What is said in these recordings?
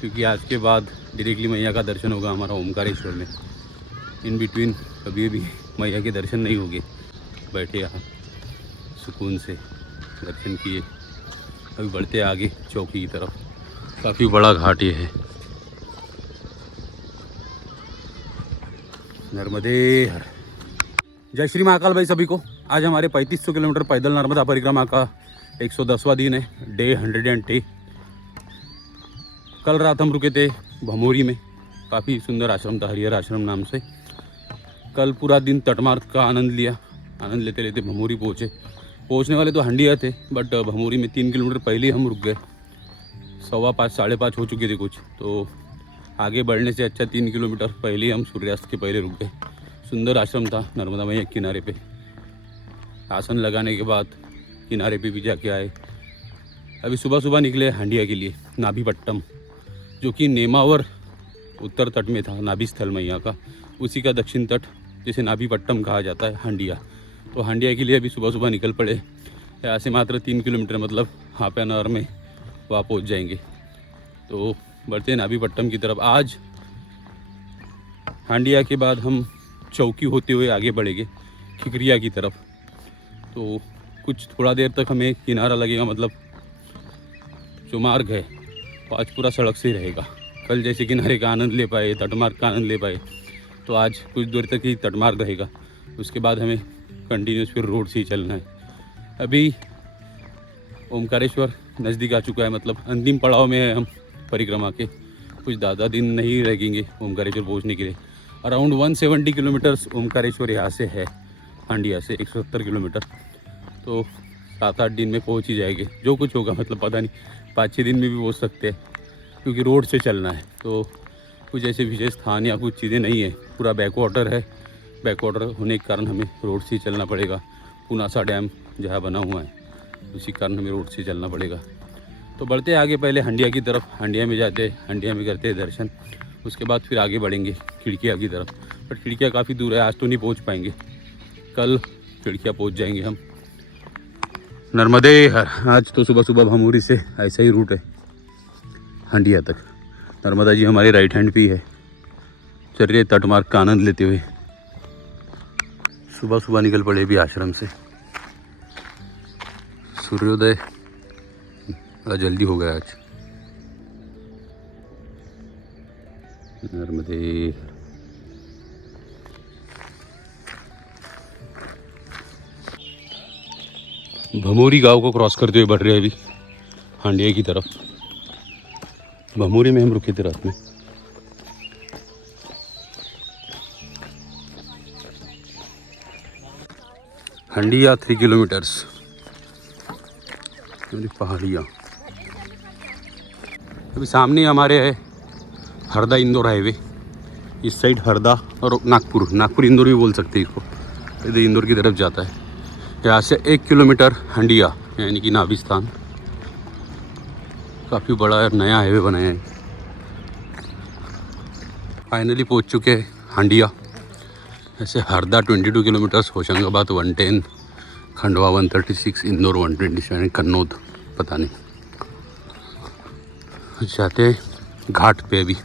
क्योंकि आज के बाद डायरेक्टली मैया का दर्शन होगा हमारा ओमकारेश्वर में। इन बिटवीन कभी भी मैया के दर्शन नहीं होंगे। बैठे यहाँ सुकून से दर्शन किए। अभी बढ़ते आगे चौकी की तरफ। काफ़ी बड़ा घाट ये है। नर्मदे हर। जय श्री महाकाल भाई सभी को। आज हमारे 3500 किलोमीटर पैदल नर्मदा परिक्रमा का 110वां दिन है, डे 110। कल रात हम रुके थे भमोरी में। काफ़ी सुंदर आश्रम था, हरिहर आश्रम नाम से। कल पूरा दिन तटमार्ग का आनंद लिया। आनंद लेते लेते भमोरी पहुँचने वाले तो हंडिया थे, बट भमोरी में 3 किलोमीटर पहले ही हम रुक गए। 5:15 साढ़े 5 हो चुके थे कुछ, तो आगे बढ़ने से अच्छा 3 किलोमीटर पहले ही हम सूर्यास्त के पहले रुक गए। सुंदर आश्रम था नर्मदा मैया किनारे पे। आसन लगाने के बाद किनारे पे भी जाके आए। अभी सुबह सुबह निकले हंडिया के लिए, नाभीपट्टम, जो कि नेमावर उत्तर तट में था, नाभि स्थल मैया का, उसी का दक्षिण तट जिसे नाभीपट्टम कहा जाता है, हंडिया। तो हंडिया के लिए अभी सुबह सुबह निकल पड़े। यहाँ से मात्र 3 किलोमीटर, मतलब हाफ एन आवर में वहाँ पहुँच जाएंगे। तो बढ़ते हैं नाभीपट्टम की तरफ। आज हंडिया के बाद हम चौकी होते हुए आगे बढ़ेंगे खिकरिया की तरफ। तो कुछ थोड़ा देर तक हमें किनारा लगेगा, मतलब जो मार्ग है वो आज पूरा सड़क से ही रहेगा। कल जैसे किनारे का आनंद ले पाए, तटमार्ग का आनंद ले पाए, तो आज कुछ देर तक ही तटमार्ग रहेगा। उसके बाद हमें कंटिन्यूस फिर रोड से ही चलना है। अभी ओमकारेश्वर नज़दीक आ चुका है, मतलब अंतिम पड़ाव में है हम परिक्रमा के। कुछ ज़्यादा दिन नहीं लगेंगे ओमकारेश्वर पहुंचने के लिए। अराउंड 170 किलोमीटर्स ओमकारेश्वर यहाँ से है, हंडिया से 170 किलोमीटर। तो 7-8 दिन में पहुँच ही जाएंगे। जो कुछ होगा, मतलब पता नहीं 5-6 दिन में भी पहुँच सकते हैं, क्योंकि रोड से चलना है। तो कुछ ऐसे विशेष स्थान या कुछ चीज़ें नहीं है। पूरा बैकवाटर है। बैकवाटर होने के कारण हमें रोड से ही चलना पड़ेगा। पुनासा डैम जहाँ बना हुआ है, उसी कारण हमें रोड से चलना पड़ेगा। तो बढ़ते आगे, पहले हंडिया की तरफ। हंडिया में जाते, हंडिया में करते हैं दर्शन। उसके बाद फिर आगे बढ़ेंगे खिड़किया की तरफ। बट खिड़किया काफ़ी दूर है, आज तो नहीं पहुंच पाएंगे। कल खिड़किया पहुंच जाएंगे हम। नर्मदे हर। आज तो सुबह सुबह भमोरी से ऐसा ही रूट है हंडिया तक। नर्मदा जी हमारे राइट हैंड पे ही है। चल रहे तटमार्ग का आनंद लेते हुए। सुबह सुबह निकल पड़े भी आश्रम से। सूर्योदय बड़ा जल्दी हो गया आज। नर्मदे भमोरी गांव को क्रॉस करते हुए बढ़ रहे हैं अभी हंडिया की तरफ। भमोरी में हम रुके थे रात में। हंडिया 3 किलोमीटर्स। पहाड़ियाँ अभी सामने हमारे है हरदा इंदौर हाईवे। इस साइड हरदा और नागपुर इंदौर भी बोल सकते हैं इसको। इधर इंदौर की तरफ जाता है। यहाँ से 1 किलोमीटर हंडिया, यानी कि नाभि स्थान। काफ़ी बड़ा नया हाईवे बनाया है। फाइनली पहुँच चुके हैं हंडिया। ऐसे हरदा 22 किलोमीटर्स, होशंगाबाद 110, खंडवा 136, इंदौर 127, कन्नौद पता नहीं। जाते घाट पे अभी।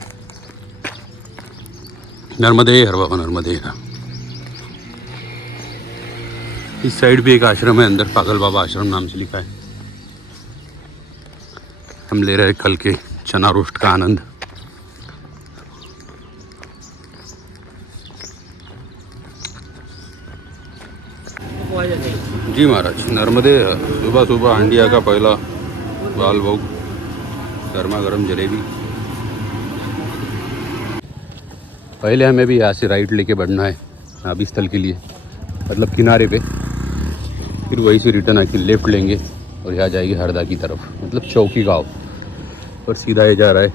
नर्मदे हर बाबा, नर्मदे हर। इस साइड भी एक आश्रम है अंदर, पागल बाबा आश्रम नाम से लिखा है। हम ले रहे हैं कल के चना रोस्ट का आनंद। जी महाराज। नर्मदे सुबह सुबह हंडिया का पहला बाल भोग, गर्मा गर्म जलेबी। पहले हमें भी यहाँ से राइट लेके बढ़ना है नाभि स्थल के लिए, मतलब किनारे पे। फिर वहीं से रिटर्न आके लेफ्ट लेंगे और यहाँ जाएगी हरदा की तरफ, मतलब चौकी गांव। और सीधा ये जा रहा है,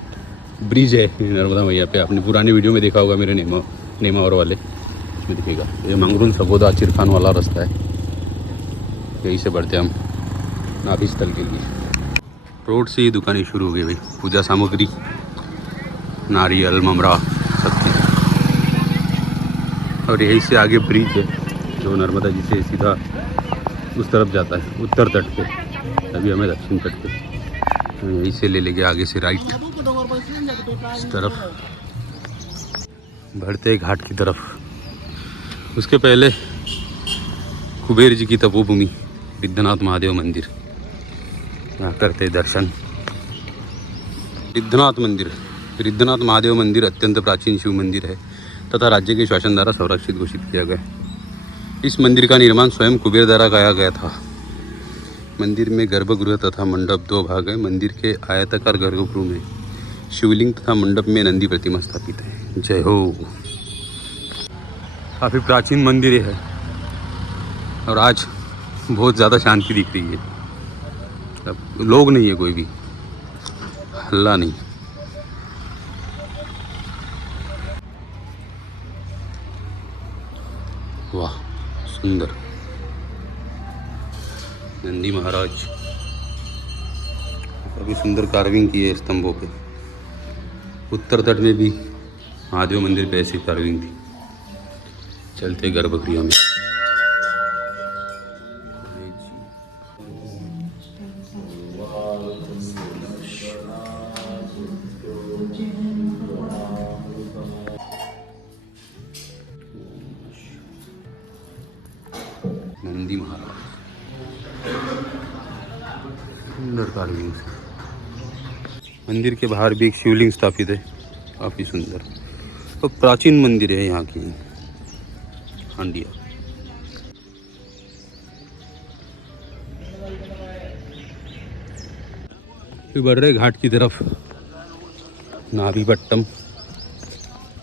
ब्रिज है नर्मदा मैया पे। आपने पुराने वीडियो में देखा होगा मेरे नेमावर वाले, उसमें दिखेगा। ये मंगरूल सबोदा चिरखान वाला रास्ता है। यहीं से बढ़ते हम नाभि स्थल के लिए। रोड से ही दुकानें शुरू हो गई भाई। पूजा सामग्री, नारियल, ममरा, सब्जी। और यहीं से आगे ब्रिज है जो नर्मदा जी से सीधा उस तरफ जाता है, उत्तर तट पे। अभी हमें दक्षिण तट पे। यहीं से ले लेंगे आगे से राइट। इस तरफ बढ़ते घाट की तरफ। उसके पहले कुबेर जी की तपोभूमि सिद्धनाथ महादेव मंदिर, यहाँ करते दर्शन। सिद्धनाथ महादेव मंदिर अत्यंत प्राचीन शिव मंदिर है तथा राज्य के शासन द्वारा संरक्षित घोषित किया गया। इस मंदिर का निर्माण स्वयं कुबेर द्वारा किया गया था। मंदिर में गर्भगृह तथा मंडप 2 भाग है। मंदिर के आयताकार गर्भगृह में शिवलिंग तथा मंडप में नंदी प्रतिमा स्थापित है। जय हो। काफ़ी प्राचीन मंदिर है और आज बहुत ज़्यादा शांति दिख रही है। अब लोग नहीं है, कोई भी हल्ला नहीं। वाह सुंदर नंदी महाराज, काफ़ी सुंदर कार्विंग की है स्तंभों पे। उत्तर तट में भी महादेव मंदिर पे ऐसी कार्विंग थी। चलते गर्भगृह में। नंदी महाराज सुंदर कार्विंग से। मंदिर के बाहर भी एक शिवलिंग स्थापित है, काफ़ी सुंदर और प्राचीन मंदिर है यहाँ की हांडिया। फिर बढ़ रहे घाट की तरफ, नाभीपट्टम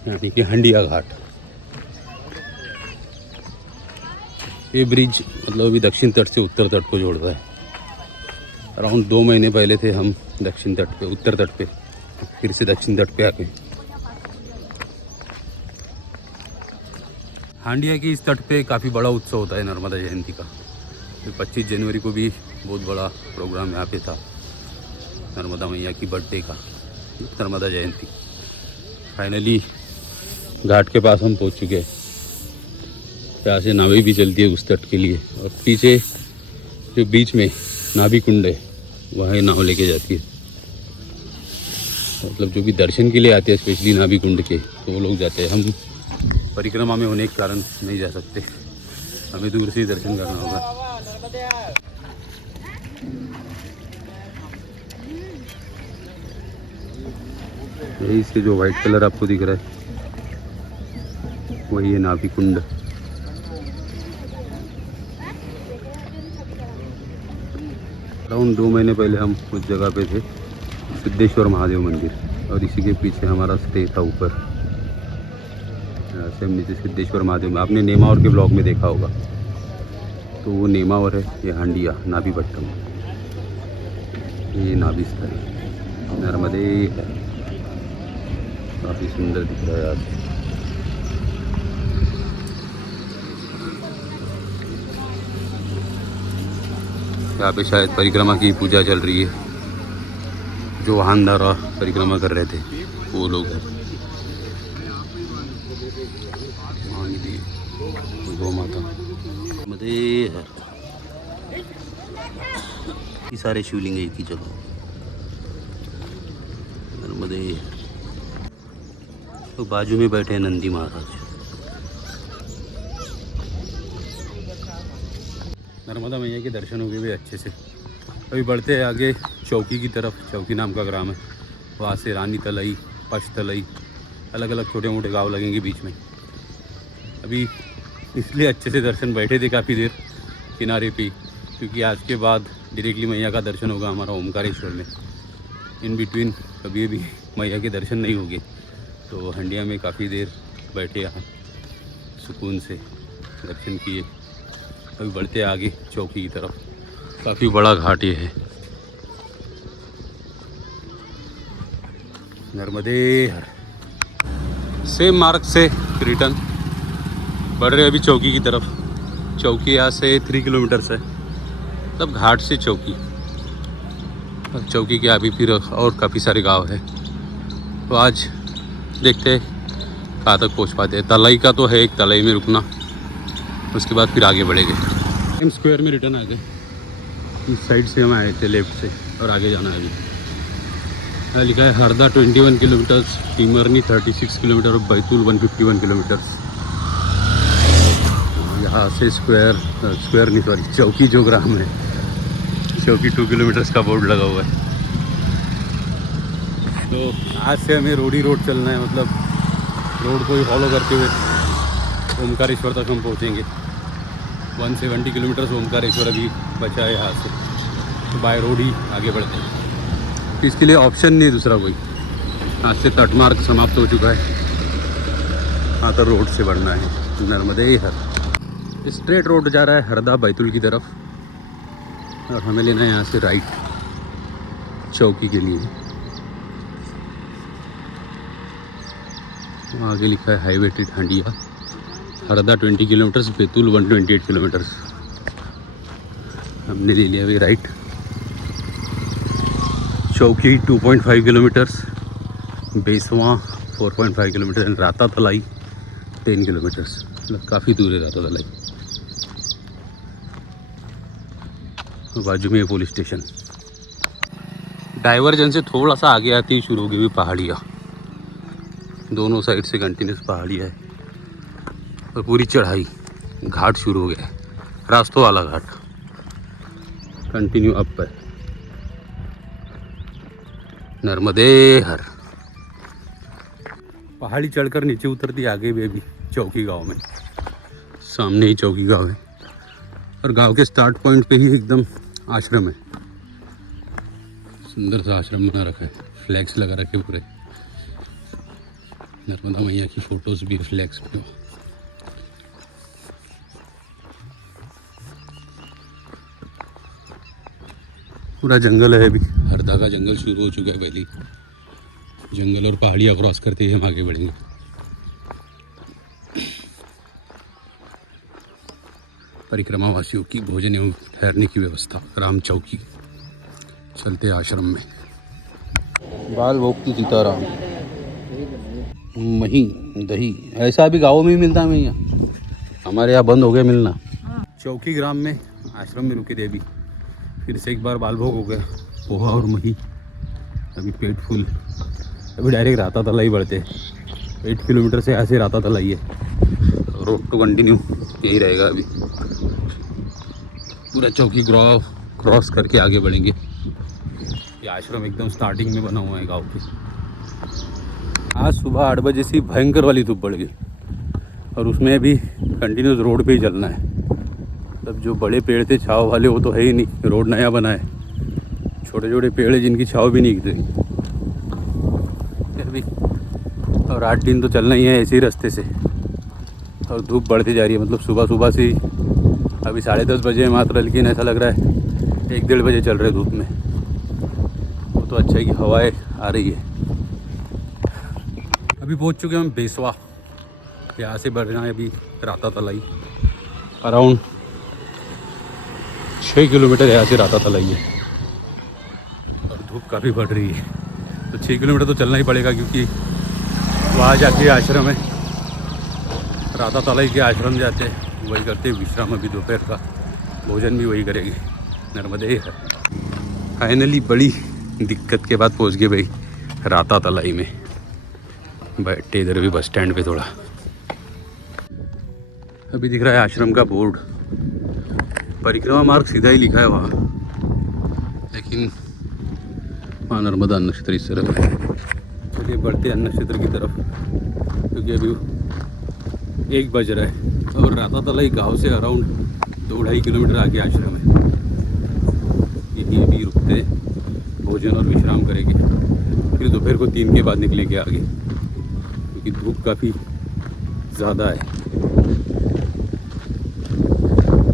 यानी कि हंडिया घाट। ये ब्रिज मतलब अभी दक्षिण तट से उत्तर तट को जोड़ता है। अराउंड 2 महीने पहले थे हम दक्षिण तट पे, उत्तर तट पे, फिर से दक्षिण तट पे आ गए। हांडिया के इस तट पे काफ़ी बड़ा उत्सव होता है नर्मदा जयंती का। फिर 25 जनवरी को भी बहुत बड़ा प्रोग्राम यहाँ पे था, नर्मदा मैया की बर्थडे का, नर्मदा जयंती। फाइनली घाट के पास हम पहुँच चुके हैं। यहाँ से नावें भी चलती है उस तट के लिए, और पीछे जो बीच में नाभि कुंड है वहाँ नाव लेके जाती है। मतलब जो भी दर्शन के लिए आते हैं स्पेशली नाभि कुंड के, तो वो लोग जाते हैं। हम परिक्रमा में होने के कारण नहीं जा सकते, हमें दूर से ही दर्शन करना होगा। यही से जो वाइट कलर आपको दिख रहा है वही है नाभि कुंड। अराउंड 2 महीने पहले हम उस जगह पे थे, सिद्धेश्वर महादेव मंदिर, और इसी के पीछे हमारा स्टे था ऊपर। से हम नीचे सिद्धेश्वर महादेव में, आपने नेमावर के ब्लॉग में देखा होगा, तो वो नेमावर है। ये हांडिया नाभीपट्टम, ये नाभि स्थल नर्मदे है। काफ़ी सुंदर दिख रहा है यहाँ से। यहाँ पे शायद परिक्रमा की पूजा चल रही है। जो वाहन द्वारा परिक्रमा कर रहे थे वो लोग हैं। गौ माता मदे है। ये सारे शिवलिंग एक ही जगह नर्मदे। तो बाजू में बैठे हैं नंदी महाराज। नर्मदा मैया के दर्शन हो गए भी अच्छे से। अभी बढ़ते हैं आगे चौकी की तरफ। चौकी नाम का ग्राम है, वहाँ से रानी तलई, पश तलई, अलग अलग छोटे मोटे गांव लगेंगे बीच में। अभी इसलिए अच्छे से दर्शन बैठे थे काफ़ी देर किनारे पे, क्योंकि आज के बाद डायरेक्टली मैया का दर्शन होगा हमारा ओमकारेश्वर में। इन बिटवीन कभी भी मैया के दर्शन नहीं होंगे, तो हंडिया में काफ़ी देर बैठे, यहाँ सुकून से दर्शन किए। अभी बढ़ते आगे चौकी की तरफ। काफ़ी बड़ा घाट ये है। नर्मदे हर। सेम मार्ग से रिटर्न बढ़ रहे अभी चौकी की तरफ। चौकी यहाँ से 3 किलोमीटर है, तब घाट से चौकी। चौकी के अभी फिर और काफ़ी सारे गांव है, तो आज देखते हैं कहाँ तक पहुँच पाते हैं। तलई का तो है, एक तलई में रुकना, उसके बाद फिर आगे बढ़ेंगे। एम स्क्वायर में रिटर्न आ गए। इस साइड से हम आए थे लेफ्ट से, और आगे जाना है अभी। यहाँ लिखा है हरदा 21 किलोमीटर्स, टीमरनी 36 किलोमीटर और बैतूल 151 किलोमीटर्स। यहाँ से स्क्वायर नहीं सॉरी चौकी जो ग्राम है, चौकी 2 किलोमीटर्स का बोर्ड लगा हुआ है। तो आज से हमें रोड चलना है, मतलब रोड को ही फॉलो करते हुए ओमकारेश्वर तक हम पहुँचेंगे। 170 किलोमीटर्स ओमकारेश्वर अभी बचा है यहाँ से, तो बाय रोड ही आगे बढ़ते हैं। इसके लिए ऑप्शन नहीं दूसरा कोई, आज से तटमार्ग समाप्त हो चुका है। हाँ तो रोड से बढ़ना है, नर्मदे हर स्ट्रेट रोड जा रहा है हरदा बैतूल की तरफ, और हमें लेना है यहाँ से राइट चौकी के लिए। आगे लिखा है highway to Thandia, Harda 20 kilometres, Betul 128 kilometres. हमने ले लिया अभी राइट। चौकी 2.5 किलोमीटर्स, बेसवा 4.5 किलोमीटर, राता तलाई 10 किलोमीटर्स। मतलब काफ़ी दूर है राता तलाई। बाजू में पुलिस स्टेशन। डाइवर्जन से थोड़ा सा आगे आती ही शुरू हो गई हुई पहाड़ियाँ, दोनों साइड से कंटिन्यूस पहाड़ियाँ है और पूरी चढ़ाई, घाट शुरू हो गया है, रास्तों वाला घाट कंटिन्यू अप है। नर्मदे हर। पहाड़ी चढ़कर नीचे उतरती आगे भी अभी चौकी गांव में, सामने ही चौकी गांव है और गांव के स्टार्ट पॉइंट पे ही एकदम आश्रम है। सुंदर सा आश्रम बना रखा है, फ्लैग्स लगा रखे पूरे, नर्मदा मैया की फोटोज भी फ्लैग्स पे। पूरा जंगल है अभी, हरदा का जंगल शुरू हो चुका है। पहले जंगल और पहाड़ियाँ क्रॉस करते ही हम आगे बढ़ेंगे। परिक्रमा वासियों की भोजन एवं ठहरने की व्यवस्था, राम चौकी। चलते आश्रम में। बाल भोग की सीताराम, मही दही ऐसा अभी गाँव में ही मिलता है भैया, हमारे यहाँ बंद हो गया मिलना। चौकी ग्राम में आश्रम में रुके थे अभी, फिर से एक बार बाल भोग हो गया, पोहा और मही। अभी पेट फुल, अभी डायरेक्ट राता तलाई बढ़ते। 8 किलोमीटर से ऐसे राता तलाई है, रोड तो कंटिन्यू यही रहेगा। अभी पूरा चौकी क्रॉस करके आगे बढ़ेंगे। ये आश्रम एकदम स्टार्टिंग में बना हुआ है गाँव के। आज सुबह 8 बजे से भयंकर वाली धूप बढ़ गई और उसमें भी कंटिन्यूस रोड पे ही चलना है। तब जो बड़े पेड़ थे छाव वाले वो तो है ही नहीं, रोड नया बना है। छोटे छोटे पेड़ है जिनकी छाव भी नहीं दिख अभी, और 8 दिन तो चलना ही है ऐसे ही रास्ते से। और धूप बढ़ती जा रही है, मतलब सुबह से ही अभी 10:30 बजे मात्र, लेकिन ऐसा लग रहा है 1-1.5 बजे चल रहे धूप में। वो तो अच्छा है कि हवाएं आ रही है। अभी पहुंच चुके हैं हम बेसवा, यहाँ से बढ़ना है अभी राता तलाई। अराउंड 6 किलोमीटर यहाँ से राता तलाई है और धूप काफ़ी बढ़ रही है, तो 6 किलोमीटर तो चलना ही पड़ेगा, क्योंकि वहाँ जाके आश्रम है, राता तलाई के आश्रम जाते हैं, वही करते विश्राम। अभी दोपहर का भोजन भी वही करेंगे। नर्मदे है। फाइनली बड़ी दिक्कत के बाद पहुँच गए भाई राता तलाई में। बैठे इधर भी बस स्टैंड पे थोड़ा। अभी दिख रहा है आश्रम का बोर्ड, परिक्रमा मार्ग सीधा ही लिखा है वहाँ, लेकिन वहाँ नर्मदा अन्न क्षेत्र इस तरफ है। चलिए बढ़ते अन्न क्षेत्र की तरफ, क्योंकि अभी 1 बज रहा है और राता तलाई गाँव से अराउंड 2-2.5 किलोमीटर आगे आश्रम है। यहीं अभी रुकते भोजन और विश्राम करेंगे, फिर दोपहर को 3 के बाद निकलेंगे आगे, क्योंकि धूप काफ़ी ज़्यादा है।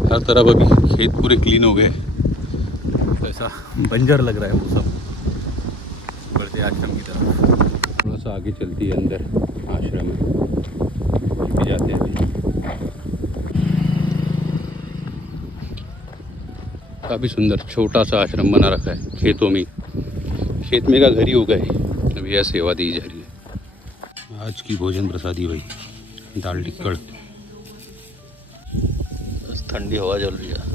हर तरफ अभी खेत पूरे क्लीन हो गए, तो ऐसा बंजर लग रहा है वो सब। बढ़ते आश्रम की तरफ, थोड़ा सा आगे चलती है अंदर आश्रम में जाते हैं। काफ़ी सुंदर छोटा सा आश्रम बना रखा है खेतों में, खेत में का घर ही हो गए। अभी यह सेवा दी जा रही है। आज की भोजन प्रसादी भाई दाल टिक्कड़, बस ठंडी हवा चल रही है।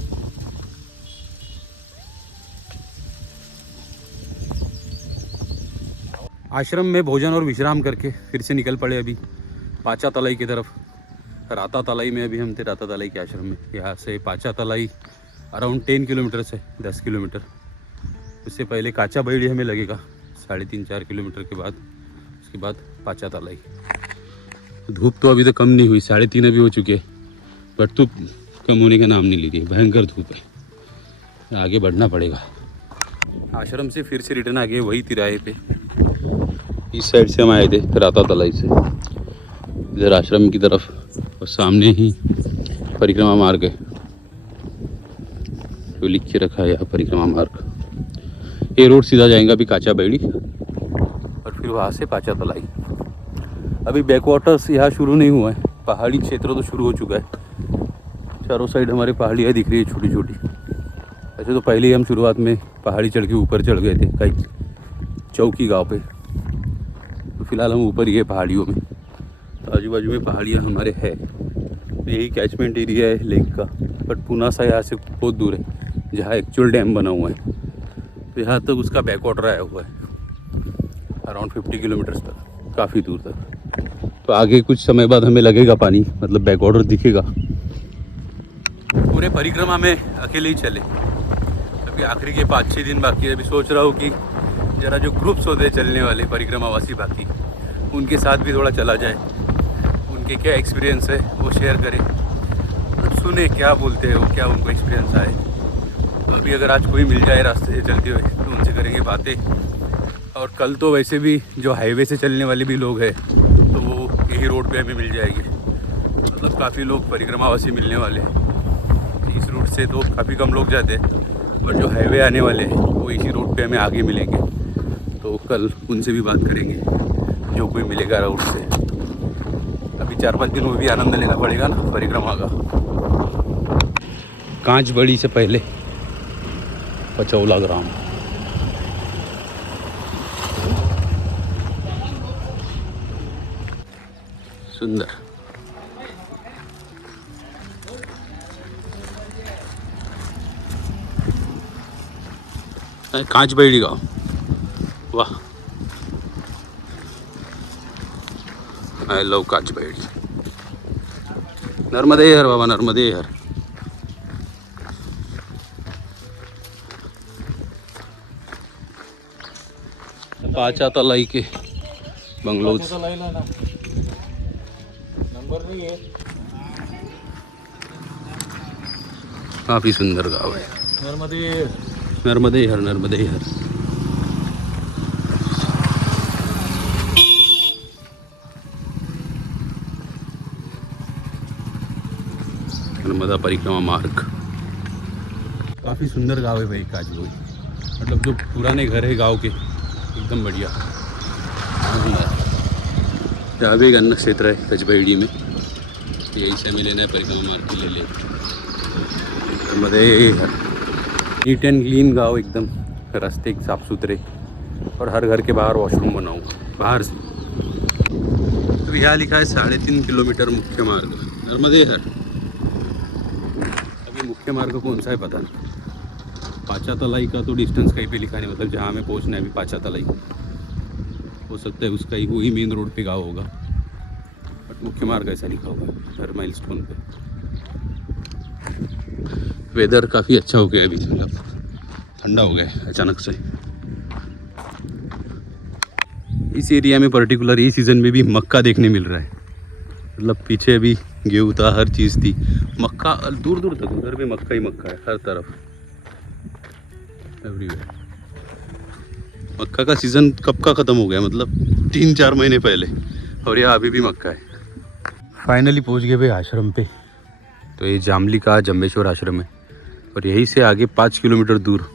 आश्रम में भोजन और विश्राम करके फिर से निकल पड़े अभी पाचा तलाई की तरफ। राता तलाई में अभी हम थे, राता तलाई के आश्रम में। यहाँ से पाचा तलाई अराउंड 10 किलोमीटर से 10 किलोमीटर। उससे पहले काचा बैड़ी हमें लगेगा 3.5-4 किलोमीटर के बाद। उसके बाद पाचा तलाई। धूप तो अभी तो कम नहीं हुई, 3:30 अभी हो चुके, बट धूप कम होने का नाम नहीं ली रही। भयंकर धूप है, आगे बढ़ना पड़ेगा। आश्रम से फिर से रिटर्न आ गए वही तिराहे पे। इस साइड से हम आए थे राता तलाई से, इधर आश्रम की तरफ, और सामने ही परिक्रमा मार्ग है, तो लिख के रखा है यहाँ परिक्रमा मार्ग। ये रोड सीधा जाएगा अभी काचा बैड़ी, और फिर वहाँ से पाचा तलाई। अभी बैकवाटर्स यहाँ शुरू नहीं हुआ है, पहाड़ी क्षेत्र तो शुरू हो चुका है। चारों साइड हमारे पहाड़ियाँ दिख रही है छोटी छोटी। ऐसे तो पहले ही हम शुरुआत में पहाड़ी चढ़ के ऊपर चढ़ गए थे कहीं चौकी गांव पे, तो फिलहाल हम ऊपर ही है पहाड़ियों में। तो आजू बाजू में पहाड़ियाँ हमारे है, तो यही कैचमेंट एरिया है लेक का। बट पुनासा यहाँ से बहुत दूर है, जहाँ एक्चुअल डैम बना हुआ है। तो यहाँ तक उसका बैकवाटर आया हुआ है, अराउंड 50 किलोमीटर्स तक, काफ़ी दूर तक। तो आगे कुछ समय बाद हमें लगेगा पानी, मतलब बैकवाटर दिखेगा। पूरे परिक्रमा में अकेले ही चले, अभी आखिरी के 5-6 दिन बाकी है। अभी सोच रहा हूँ कि ज़रा जो ग्रुप्स होते हैं चलने वाले परिक्रमावासी बाकी, उनके साथ भी थोड़ा चला जाए, उनके क्या एक्सपीरियंस है वो शेयर करें, सुने क्या बोलते हैं वो, क्या उनको एक्सपीरियंस आए। तो अभी अगर आज कोई मिल जाए रास्ते से चलते हुए तो उनसे करेंगे बातें। और कल तो वैसे भी जो हाईवे से चलने वाले भी लोग हैं, तो वो यही रोड पे हमें मिल जाएंगे। मतलब काफ़ी लोग परिक्रमावासी मिलने वाले हैं। इस रूट से तो काफ़ी कम लोग जाते हैं, और जो हाईवे आने वाले हैं वो इसी रोड पे हमें आगे मिलेंगे। तो कल उनसे भी बात करेंगे जो कोई मिलेगा रोड से। अभी 4-5 दिन में भी आनंद लेना पड़ेगा ना परिक्रमा का। कांच बड़ी से पहले पचौला ग्राम। सुंदर। कांच बैड़ी गाँव, वाह, आई लव कांच बैड़ी। नर्मदे हर बाबा, नर्मदे हर। पाचा तलाई के बंगलोज। नंबर नहीं है। काफी सुंदर गाँव है। नर्मदे हर, नर्मदे हर। नर्मदा परिक्रमा मार्ग। काफ़ी सुंदर गाँव है भाई काजलोई, मतलब जो पुराने घर है गांव के, एकदम बढ़िया। यहाँ भी एक अन्न क्षेत्र है कचबैड़ी में, यही से हमें लेना है परिक्रमा मार्ग ले ले। नर्मदे नीट एंड क्लीन गाँव एकदम, रास्ते साफ सुथरे, और हर घर के बाहर वॉशरूम बना हुआ बाहर से। तो यहाँ लिखा है 3.5 किलोमीटर मुख्य मार्ग नर्मदे हर। अभी मुख्य मार्ग कौन सा है पता नहीं। पाचा तलाई का तो डिस्टेंस कहीं पे लिखा नहीं, मतलब जहाँ हमें पहुँचना है अभी पाचा तलाई, हो सकता है उसका ही वही मेन रोड पे गाँव होगा, बट मुख्य मार्ग ऐसा लिखा होगा हर माइलस्टोन पे। वेदर काफ़ी अच्छा हो गया अभी, मतलब ठंडा हो गया है अचानक से। इस एरिया में पर्टिकुलर ये सीज़न में भी मक्का देखने मिल रहा है, मतलब पीछे अभी गेहूँ था, हर चीज़ थी, मक्का दूर दूर तक उधर भी मक्का ही मक्का है, हर तरफ एवरीवेयर। मक्का का सीज़न कब का ख़त्म हो गया, मतलब 3-4 महीने पहले, और यहाँ अभी भी मक्का है। फाइनली पहुँच गए भाई आश्रम पे। तो ये जामली का जम्बेश्वर आश्रम है, और यहीं से आगे 5 किलोमीटर दूर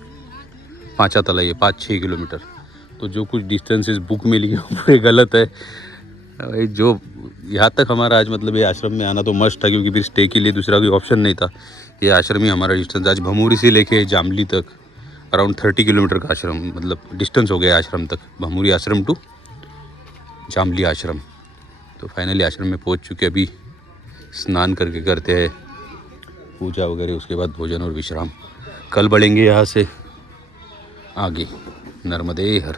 पाचा तलाई है, 5-6 किलोमीटर। तो जो कुछ डिस्टेंसेस बुक में लिए पूरे गलत है भाई। जो यहाँ तक हमारा आज मतलब ये आश्रम में आना तो मस्ट था, क्योंकि फिर स्टे के लिए दूसरा कोई ऑप्शन नहीं था। ये आश्रम ही हमारा डिस्टेंस आज भमूरी से लेके जामली तक अराउंड 30 किलोमीटर का आश्रम, मतलब डिस्टेंस हो गया आश्रम तक, भमूरी आश्रम टू जामली आश्रम। तो फाइनली आश्रम में पहुँच चुके। अभी स्नान करके करते हैं पूजा वगैरह, उसके बाद भोजन और विश्राम। कल बढ़ेंगे यहाँ से आगे नर्मदे हर।